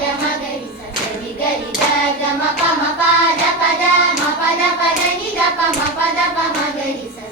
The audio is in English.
ಗ ಮ ಗರಿ ಸ ಸರಿ ಗರಿ ಗ ಗ ಮ ಪ ದ ಪ ದ ಮ ಪ ದ ಪ ದ ನಿ ದ ಪ ಮ ಪ ದ ಪ ಮ ಗರಿ ಸ